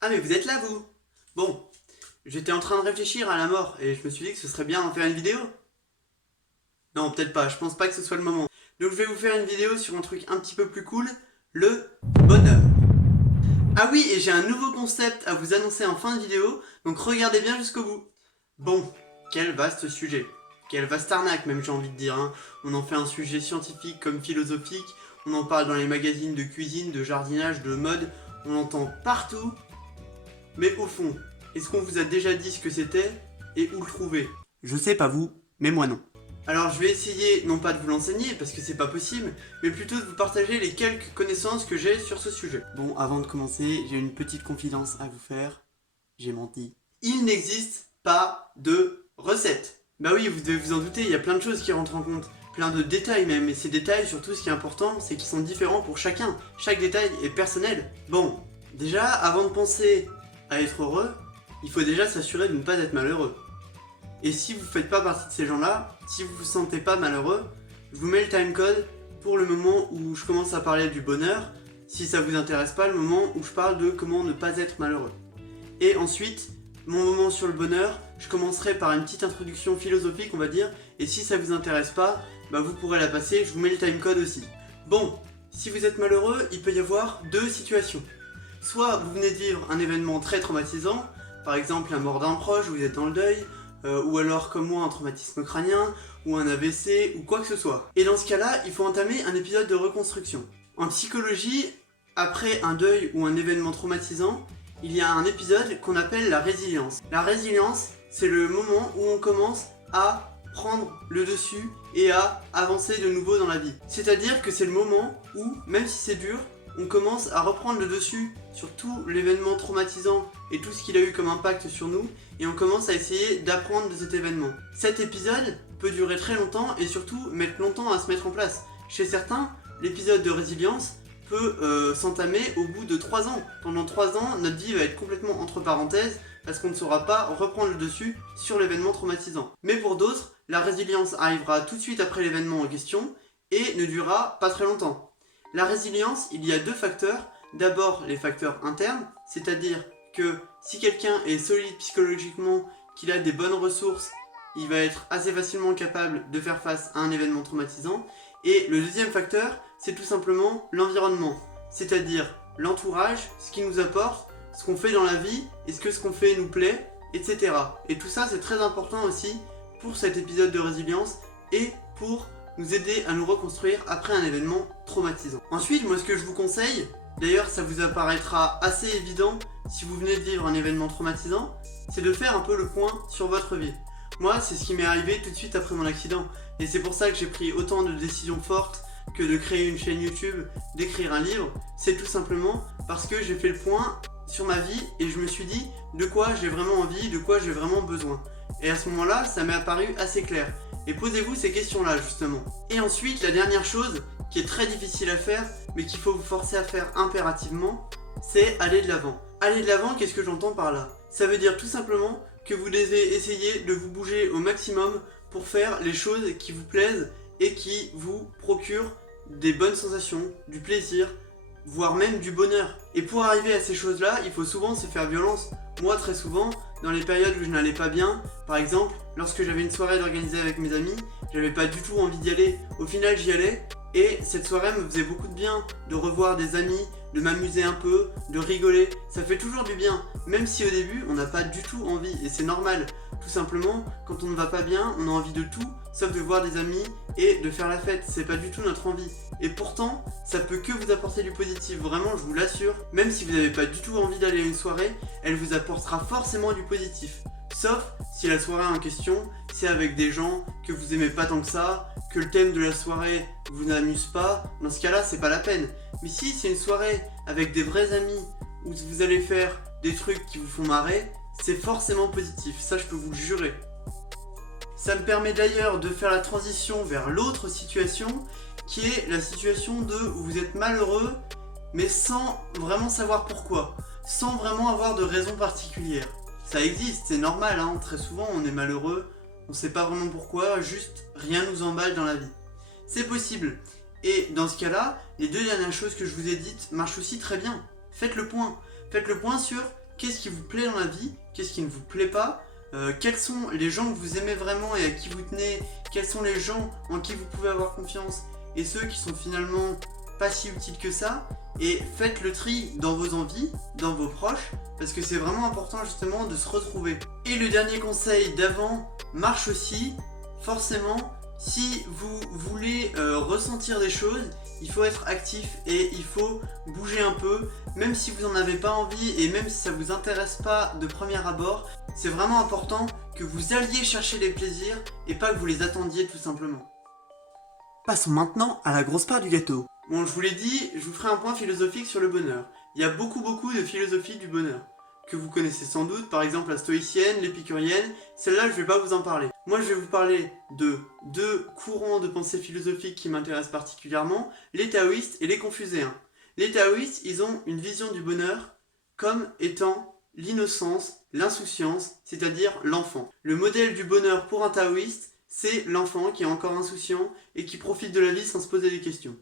Ah mais vous êtes là vous? Bon, j'étais en train de réfléchir à la mort et je me suis dit que ce serait bien d'en faire une vidéo. Non, peut-être pas, je pense pas que ce soit le moment. Donc je vais vous faire une vidéo sur un truc un petit peu plus cool, le bonheur. Ah oui, et j'ai un nouveau concept à vous annoncer en fin de vidéo, donc regardez bien jusqu'au bout. Bon, quel vaste sujet. Quelle vaste arnaque même j'ai envie de dire, hein. On en fait un sujet scientifique comme philosophique, on en parle dans les magazines de cuisine, de jardinage, de mode, on l'entend partout. Mais au fond, est-ce qu'on vous a déjà dit ce que c'était et où le trouver? Je sais pas vous, mais moi non. Alors je vais essayer non pas de vous l'enseigner parce que c'est pas possible, mais plutôt de vous partager les quelques connaissances que j'ai sur ce sujet. Bon, avant de commencer, j'ai une petite confidence à vous faire. J'ai menti. Il n'existe pas de recette. Bah oui, vous devez vous en douter, il y a plein de choses qui rentrent en compte. Plein de détails même, et ces détails, surtout ce qui est important, c'est qu'ils sont différents pour chacun. Chaque détail est personnel. Bon, déjà, avant de penser à être heureux, il faut déjà s'assurer de ne pas être malheureux. Et si vous ne faites pas partie de ces gens-là, si vous vous sentez pas malheureux, je vous mets le timecode pour le moment où je commence à parler du bonheur, si ça vous intéresse pas, le moment où je parle de comment ne pas être malheureux. Et ensuite, mon moment sur le bonheur, je commencerai par une petite introduction philosophique, on va dire, et si ça vous intéresse pas, bah vous pourrez la passer, je vous mets le timecode aussi. Bon, si vous êtes malheureux, il peut y avoir deux situations. Soit vous venez de vivre un événement très traumatisant, par exemple la mort d'un proche, vous êtes dans le deuil, ou alors comme moi un traumatisme crânien, ou un AVC, ou quoi que ce soit. Et dans ce cas-là, il faut entamer un épisode de reconstruction. En psychologie, après un deuil ou un événement traumatisant, il y a un épisode qu'on appelle la résilience. La résilience, c'est le moment où on commence à prendre le dessus et à avancer de nouveau dans la vie. C'est-à-dire que c'est le moment où, même si c'est dur, on commence à reprendre le dessus sur tout l'événement traumatisant et tout ce qu'il a eu comme impact sur nous, et on commence à essayer d'apprendre de cet événement. Cet épisode peut durer très longtemps et surtout mettre longtemps à se mettre en place. Chez certains, l'épisode de résilience peut s'entamer au bout de 3 ans. Pendant 3 ans, notre vie va être complètement entre parenthèses parce qu'on ne saura pas reprendre le dessus sur l'événement traumatisant. Mais pour d'autres, la résilience arrivera tout de suite après l'événement en question et ne durera pas très longtemps. La résilience, il y a deux facteurs. D'abord, les facteurs internes, c'est-à-dire que si quelqu'un est solide psychologiquement, qu'il a des bonnes ressources, il va être assez facilement capable de faire face à un événement traumatisant. Et le deuxième facteur, c'est tout simplement l'environnement, c'est-à-dire l'entourage, ce qu'il nous apporte, ce qu'on fait dans la vie, est-ce que ce qu'on fait nous plaît, etc. Et tout ça, c'est très important aussi pour cet épisode de résilience et pour nous aider à nous reconstruire après un événement traumatisant. Ensuite, moi ce que je vous conseille, d'ailleurs ça vous apparaîtra assez évident si vous venez de vivre un événement traumatisant, c'est de faire un peu le point sur votre vie. Moi, c'est ce qui m'est arrivé tout de suite après mon accident, et c'est pour ça que j'ai pris autant de décisions fortes que de créer une chaîne YouTube, d'écrire un livre. C'est tout simplement parce que j'ai fait le point sur ma vie et je me suis dit de quoi j'ai vraiment envie, de quoi j'ai vraiment besoin. Et à ce moment-là, ça m'est apparu assez clair. Et posez-vous ces questions-là justement. Et ensuite, la dernière chose qui est très difficile à faire, mais qu'il faut vous forcer à faire impérativement, c'est aller de l'avant. Aller de l'avant, qu'est-ce que j'entends par là? Ça veut dire tout simplement que vous devez essayer de vous bouger au maximum pour faire les choses qui vous plaisent et qui vous procurent des bonnes sensations, du plaisir, voire même du bonheur. Et pour arriver à ces choses-là, il faut souvent se faire violence. Moi, très souvent, dans les périodes où je n'allais pas bien, par exemple, lorsque j'avais une soirée d'organiser avec mes amis, j'avais pas du tout envie d'y aller. Au final, j'y allais, et cette soirée me faisait beaucoup de bien de revoir des amis, de m'amuser un peu, de rigoler. Ça fait toujours du bien, même si au début, on n'a pas du tout envie, et c'est normal. Tout simplement, quand on ne va pas bien, on a envie de tout, sauf de voir des amis et de faire la fête. C'est pas du tout notre envie. Et pourtant, ça peut que vous apporter du positif, vraiment, je vous l'assure. Même si vous n'avez pas du tout envie d'aller à une soirée, elle vous apportera forcément du positif. Sauf si la soirée en question, c'est avec des gens que vous aimez pas tant que ça, que le thème de la soirée vous n'amuse pas, dans ce cas-là, c'est pas la peine. Mais si c'est une soirée avec des vrais amis, où vous allez faire des trucs qui vous font marrer, c'est forcément positif, ça je peux vous le jurer. Ça me permet d'ailleurs de faire la transition vers l'autre situation, qui est la situation de où vous êtes malheureux, mais sans vraiment savoir pourquoi, sans vraiment avoir de raison particulière. Ça existe, c'est normal, hein, très souvent on est malheureux, on sait pas vraiment pourquoi, juste rien nous emballe dans la vie. C'est possible. Et dans ce cas-là, les 2 dernières choses que je vous ai dites marchent aussi très bien. Faites le point. Faites le point sur qu'est-ce qui vous plaît dans la vie, qu'est-ce qui ne vous plaît pas, quels sont les gens que vous aimez vraiment et à qui vous tenez, quels sont les gens en qui vous pouvez avoir confiance et ceux qui sont finalement pas si utiles que ça. Et faites le tri dans vos envies, dans vos proches, parce que c'est vraiment important justement de se retrouver. Et le dernier conseil d'avant marche aussi, forcément, si vous voulez ressentir des choses, il faut être actif et il faut bouger un peu, même si vous n'en avez pas envie et même si ça vous intéresse pas de premier abord, c'est vraiment important que vous alliez chercher les plaisirs et pas que vous les attendiez tout simplement. Passons maintenant à la grosse part du gâteau. Bon, je vous l'ai dit, je vous ferai un point philosophique sur le bonheur. Il y a beaucoup de philosophies du bonheur, que vous connaissez sans doute, par exemple la stoïcienne, l'épicurienne. Celle-là, je vais pas vous en parler. Moi, je vais vous parler de 2 courants de pensée philosophique qui m'intéressent particulièrement, les taoïstes et les confucéens. Les taoïstes, ils ont une vision du bonheur comme étant l'innocence, l'insouciance, c'est-à-dire l'enfant. Le modèle du bonheur pour un taoïste, c'est l'enfant qui est encore insouciant et qui profite de la vie sans se poser des questions.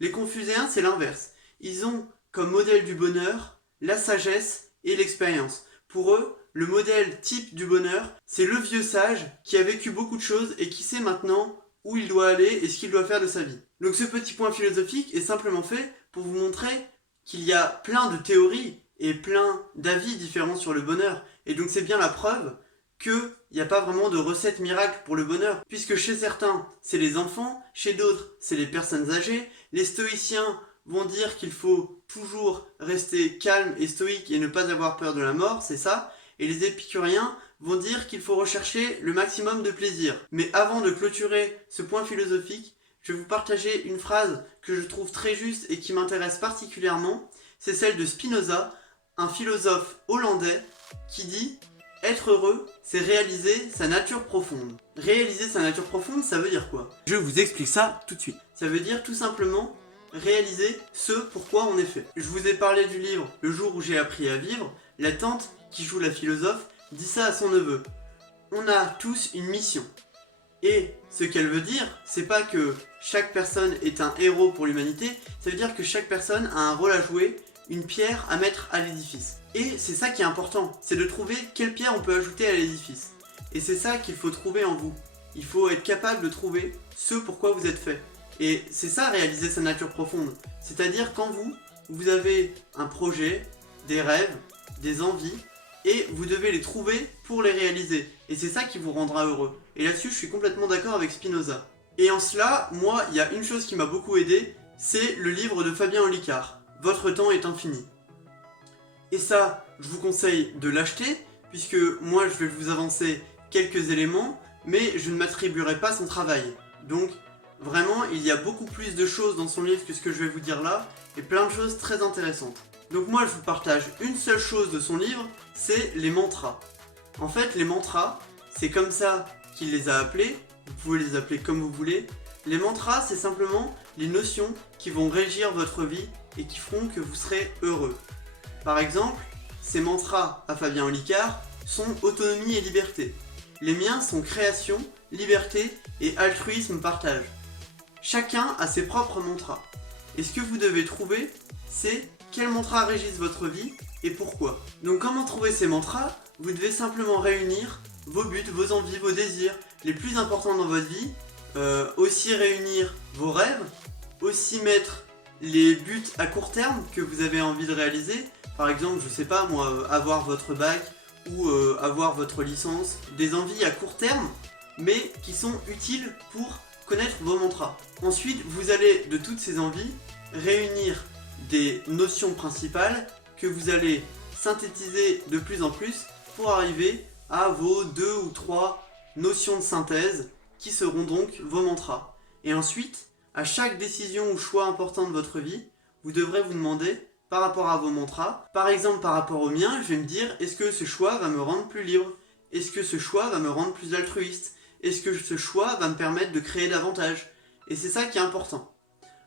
Les confucéens, c'est l'inverse. Ils ont comme modèle du bonheur la sagesse et l'expérience. Pour eux, le modèle type du bonheur, c'est le vieux sage qui a vécu beaucoup de choses et qui sait maintenant où il doit aller et ce qu'il doit faire de sa vie. Donc ce petit point philosophique est simplement fait pour vous montrer qu'il y a plein de théories et plein d'avis différents sur le bonheur. Et donc c'est bien la preuve qu'il n'y a pas vraiment de recette miracle pour le bonheur, puisque chez certains, c'est les enfants, chez d'autres, c'est les personnes âgées. Les stoïciens vont dire qu'il faut toujours rester calme et stoïque et ne pas avoir peur de la mort, c'est ça. Et les épicuriens vont dire qu'il faut rechercher le maximum de plaisir. Mais avant de clôturer ce point philosophique, je vais vous partager une phrase que je trouve très juste et qui m'intéresse particulièrement. C'est celle de Spinoza, un philosophe hollandais, qui dit « Être heureux, c'est réaliser sa nature profonde ». Réaliser sa nature profonde, ça veut dire quoi? Je vous explique ça tout de suite. Ça veut dire tout simplement réaliser ce pourquoi on est fait. Je vous ai parlé du livre « Le jour où j'ai appris à vivre ». La tante, qui joue la philosophe, dit ça à son neveu. On a tous une mission. Et ce qu'elle veut dire, c'est pas que chaque personne est un héros pour l'humanité, ça veut dire que chaque personne a un rôle à jouer, une pierre à mettre à l'édifice. Et c'est ça qui est important, c'est de trouver quelle pierre on peut ajouter à l'édifice. Et c'est ça qu'il faut trouver en vous. Il faut être capable de trouver ce pourquoi vous êtes fait. Et c'est ça réaliser sa nature profonde. C'est-à-dire quand vous avez un projet, des rêves, des envies, et vous devez les trouver pour les réaliser. Et c'est ça qui vous rendra heureux. Et là-dessus, je suis complètement d'accord avec Spinoza. Et en cela, moi, il y a une chose qui m'a beaucoup aidé, c'est le livre de Fabien Olicard, « Votre temps est infini ». Et ça, je vous conseille de l'acheter, puisque moi, je vais vous avancer quelques éléments, mais je ne m'attribuerai pas son travail. Donc, vraiment, il y a beaucoup plus de choses dans son livre que ce que je vais vous dire là, et plein de choses très intéressantes. Donc moi, je vous partage une seule chose de son livre, c'est les mantras. En fait, les mantras, c'est comme ça qu'il les a appelés, vous pouvez les appeler comme vous voulez. Les mantras, c'est simplement les notions qui vont régir votre vie et qui feront que vous serez heureux. Par exemple, ces mantras à Fabien Olicard sont autonomie et liberté. Les miens sont création, liberté et altruisme partage. Chacun a ses propres mantras. Et ce que vous devez trouver, c'est quels mantras régissent votre vie et pourquoi. Donc comment trouver ces mantras? Vous devez simplement réunir vos buts, vos envies, vos désirs les plus importants dans votre vie, aussi réunir vos rêves, aussi mettre les buts à court terme que vous avez envie de réaliser. Par exemple, je sais pas moi, avoir votre bac ou avoir votre licence, des envies à court terme, mais qui sont utiles pour connaître vos mantras. Ensuite, vous allez de toutes ces envies réunir des notions principales que vous allez synthétiser de plus en plus pour arriver à vos 2 ou 3 notions de synthèse qui seront donc vos mantras. Et ensuite, à chaque décision ou choix important de votre vie, vous devrez vous demander par rapport à vos mantras, par exemple par rapport au mien, je vais me dire est-ce que ce choix va me rendre plus libre? Est-ce que ce choix va me rendre plus altruiste? Est-ce que ce choix va me permettre de créer davantage? Et c'est ça qui est important.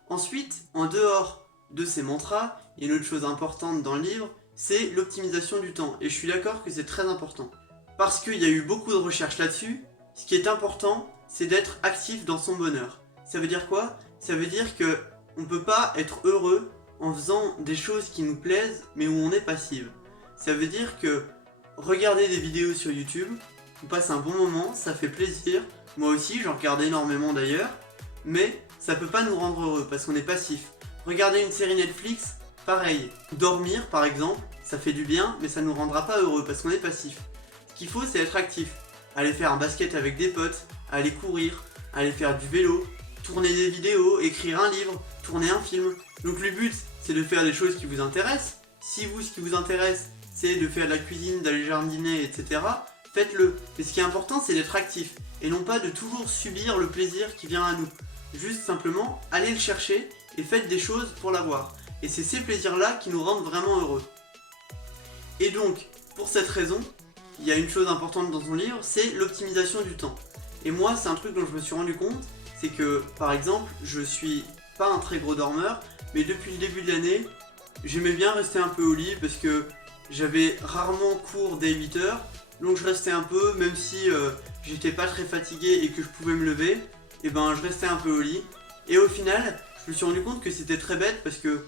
Ensuite, en dehors de ces mantras, il y a une autre chose importante dans le livre, c'est l'optimisation du temps. Et je suis d'accord que c'est très important. Parce qu'il y a eu beaucoup de recherches là-dessus, ce qui est important, c'est d'être actif dans son bonheur. Ça veut dire quoi? Ça veut dire que on peut pas être heureux en faisant des choses qui nous plaisent mais où on est passif. Ça veut dire que regarder des vidéos sur YouTube, on passe un bon moment, ça fait plaisir. Moi aussi, j'en regarde énormément d'ailleurs, mais ça peut pas nous rendre heureux parce qu'on est passif. Regarder une série Netflix, pareil. Dormir par exemple, ça fait du bien, mais ça nous rendra pas heureux parce qu'on est passif. Ce qu'il faut, c'est être actif. Aller faire un basket avec des potes, aller courir, aller faire du vélo, tourner des vidéos, écrire un livre, tourner un film. Donc le but, c'est de faire des choses qui vous intéressent. Si vous, ce qui vous intéresse, c'est de faire de la cuisine, d'aller jardiner, etc., faites-le. Mais ce qui est important, c'est d'être actif et non pas de toujours subir le plaisir qui vient à nous. Juste simplement, allez le chercher et faites des choses pour l'avoir. Et c'est ces plaisirs-là qui nous rendent vraiment heureux. Et donc, pour cette raison, il y a une chose importante dans son livre, c'est l'optimisation du temps. Et moi, c'est un truc dont je me suis rendu compte, c'est que, par exemple, je suis pas un très gros dormeur, mais depuis le début de l'année, j'aimais bien rester un peu au lit parce que j'avais rarement cours dès 8 heures, donc je restais un peu, même si j'étais pas très fatigué et que je pouvais me lever, et ben je restais un peu au lit. Et au final, je me suis rendu compte que c'était très bête parce que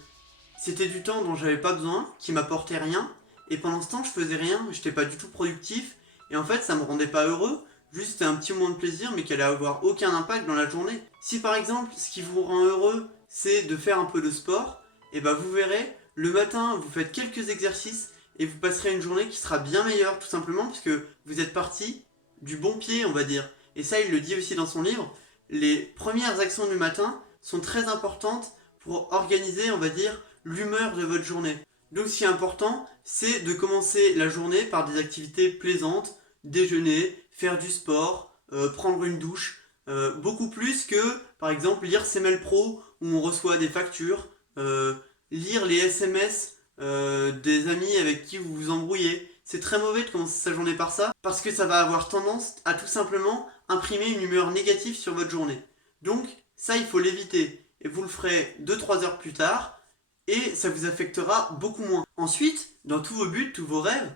c'était du temps dont j'avais pas besoin, qui m'apportait rien, et pendant ce temps je faisais rien, j'étais pas du tout productif, et en fait ça me rendait pas heureux, juste c'était un petit moment de plaisir mais qui allait avoir aucun impact dans la journée. Si par exemple ce qui vous rend heureux c'est de faire un peu de sport, et ben vous verrez, le matin vous faites quelques exercices et vous passerez une journée qui sera bien meilleure tout simplement parce que vous êtes parti du bon pied on va dire. Et ça il le dit aussi dans son livre, les premières actions du matin sont très importantes pour organiser on va dire l'humeur de votre journée. Donc ce qui est important c'est de commencer la journée par des activités plaisantes, déjeuner, faire du sport, prendre une douche, beaucoup plus que par exemple lire ses mails pro où on reçoit des factures, lire les SMS des amis avec qui vous vous embrouillez. C'est très mauvais de commencer sa journée par ça parce que ça va avoir tendance à tout simplement imprimer une humeur négative sur votre journée. Donc ça il faut l'éviter et vous le ferez 2-3 heures plus tard et ça vous affectera beaucoup moins. Ensuite, dans tous vos buts, tous vos rêves,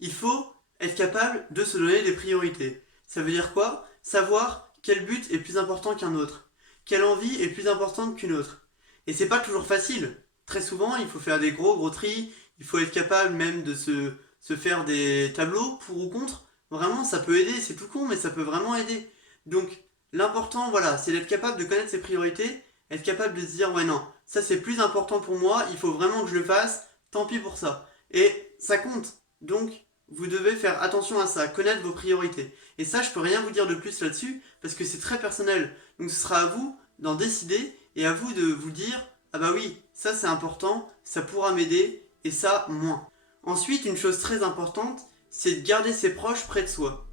il faut être capable de se donner des priorités. Ça veut dire quoi? Savoir quel but est plus important qu'un autre. Quelle envie est plus importante qu'une autre. Et c'est pas toujours facile. Très souvent, il faut faire des gros tris, il faut être capable même de se faire des tableaux pour ou contre. Vraiment, ça peut aider, c'est tout con, mais ça peut vraiment aider. Donc, l'important, voilà, c'est d'être capable de connaître ses priorités, être capable de se dire, ouais non, ça c'est plus important pour moi, il faut vraiment que je le fasse, tant pis pour ça. Et ça compte. Donc, vous devez faire attention à ça, connaître vos priorités. Et ça, je peux rien vous dire de plus là-dessus, parce que c'est très personnel. Donc ce sera à vous d'en décider, et à vous de vous dire, ah bah oui, ça c'est important, ça pourra m'aider, et ça, moins. Ensuite, une chose très importante, c'est de garder ses proches près de soi.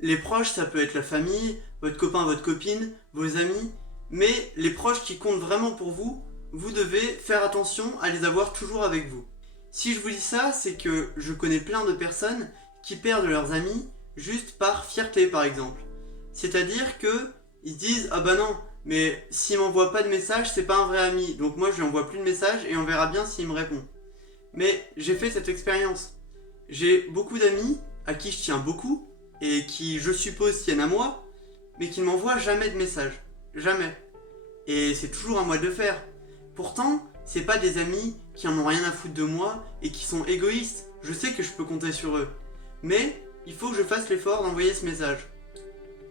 Les proches, ça peut être la famille, votre copain, votre copine, vos amis, mais les proches qui comptent vraiment pour vous, vous devez faire attention à les avoir toujours avec vous. Si je vous dis ça, c'est que je connais plein de personnes qui perdent leurs amis juste par fierté par exemple. C'est-à-dire que ils disent ah bah non, mais s'il m'envoie pas de message, c'est pas un vrai ami. Donc moi je lui envoie plus de message et on verra bien s'il me répond. Mais j'ai fait cette expérience. J'ai beaucoup d'amis à qui je tiens beaucoup et qui je suppose tiennent à moi, mais qui ne m'envoient jamais de message. Jamais. Et c'est toujours à moi de le faire. Pourtant, c'est pas des amis qui en ont rien à foutre de moi et qui sont égoïstes. Je sais que je peux compter sur eux. Mais il faut que je fasse l'effort d'envoyer ce message.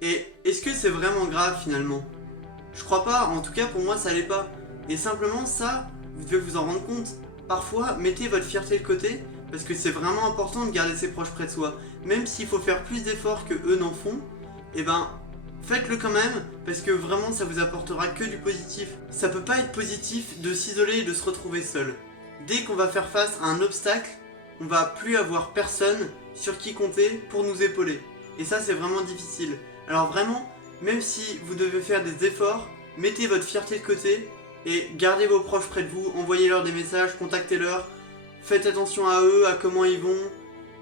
Et est-ce que c'est vraiment grave finalement? Je crois pas, en tout cas pour moi ça l'est pas. Et simplement ça, vous devez vous en rendre compte. Parfois, mettez votre fierté de côté parce que c'est vraiment important de garder ses proches près de soi. Même s'il faut faire plus d'efforts que eux n'en font, et ben faites-le quand même, parce que vraiment ça vous apportera que du positif. Ça peut pas être positif de s'isoler et de se retrouver seul. Dès qu'on va faire face à un obstacle, on va plus avoir personne sur qui compter pour nous épauler. Et ça c'est vraiment difficile. Alors vraiment, même si vous devez faire des efforts, mettez votre fierté de côté et gardez vos proches près de vous, envoyez-leur des messages, contactez-leur, faites attention à eux, à comment ils vont.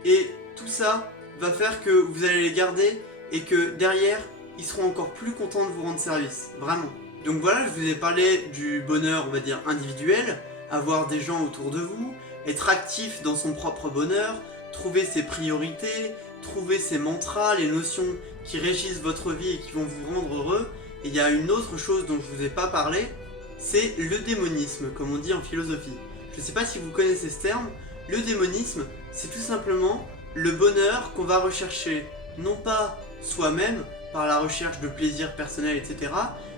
Et tout ça va faire que vous allez les garder et que derrière, ils seront encore plus contents de vous rendre service, vraiment. Donc voilà, je vous ai parlé du bonheur, on va dire, individuel, avoir des gens autour de vous, être actif dans son propre bonheur, trouver ses priorités, trouver ses mantras, les notions qui régissent votre vie et qui vont vous rendre heureux. Et il y a une autre chose dont je vous ai pas parlé, c'est le démonisme, comme on dit en philosophie. Je sais pas si vous connaissez ce terme, le démonisme, c'est tout simplement le bonheur qu'on va rechercher, non pas soi-même, par la recherche de plaisir personnel, etc.,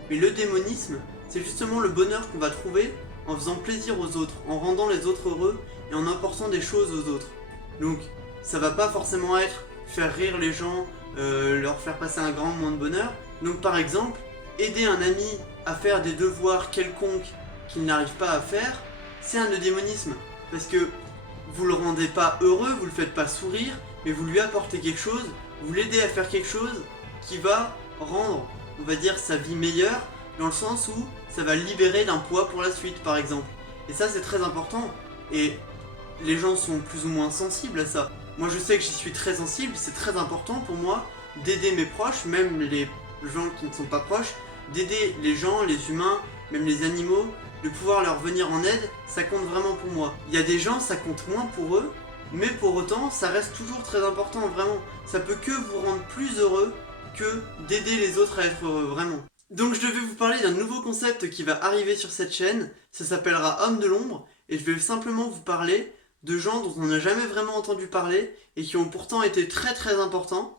mais le démonisme, c'est justement le bonheur qu'on va trouver en faisant plaisir aux autres, en rendant les autres heureux et en apportant des choses aux autres. Donc, ça va pas forcément être faire rire les gens, leur faire passer un grand moment de bonheur. Donc par exemple, aider un ami à faire des devoirs quelconques qu'il n'arrive pas à faire, c'est un eudémonisme. Parce que vous le rendez pas heureux, vous le faites pas sourire, mais vous lui apportez quelque chose, vous l'aidez à faire quelque chose qui va rendre, on va dire, sa vie meilleure, dans le sens où ça va le libérer d'un poids pour la suite, par exemple. Et ça, c'est très important. Et les gens sont plus ou moins sensibles à ça. Moi, je sais que j'y suis très sensible, c'est très important pour moi d'aider mes proches, même les gens qui ne sont pas proches, d'aider les gens, les humains, même les animaux, de pouvoir leur venir en aide, ça compte vraiment pour moi. Il y a des gens, ça compte moins pour eux, mais pour autant, ça reste toujours très important, vraiment. Ça peut que vous rendre plus heureux que d'aider les autres à être heureux, vraiment. Donc je vais vous parler d'un nouveau concept qui va arriver sur cette chaîne, ça s'appellera Homme de l'ombre, et je vais simplement vous parler de gens dont on n'a jamais vraiment entendu parler, et qui ont pourtant été très très importants.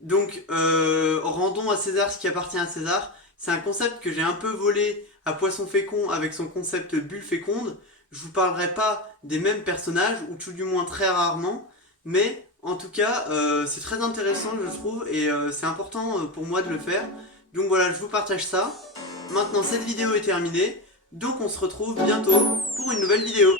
Donc rendons à César ce qui appartient à César, c'est un concept que j'ai un peu volé à Poisson Fécond avec son concept Bulle Féconde. Je vous parlerai pas des mêmes personnages, ou tout du moins très rarement, mais en tout cas c'est très intéressant je trouve, et c'est important pour moi de le faire. Donc voilà, je vous partage ça. Maintenant cette vidéo est terminée, donc on se retrouve bientôt pour une nouvelle vidéo.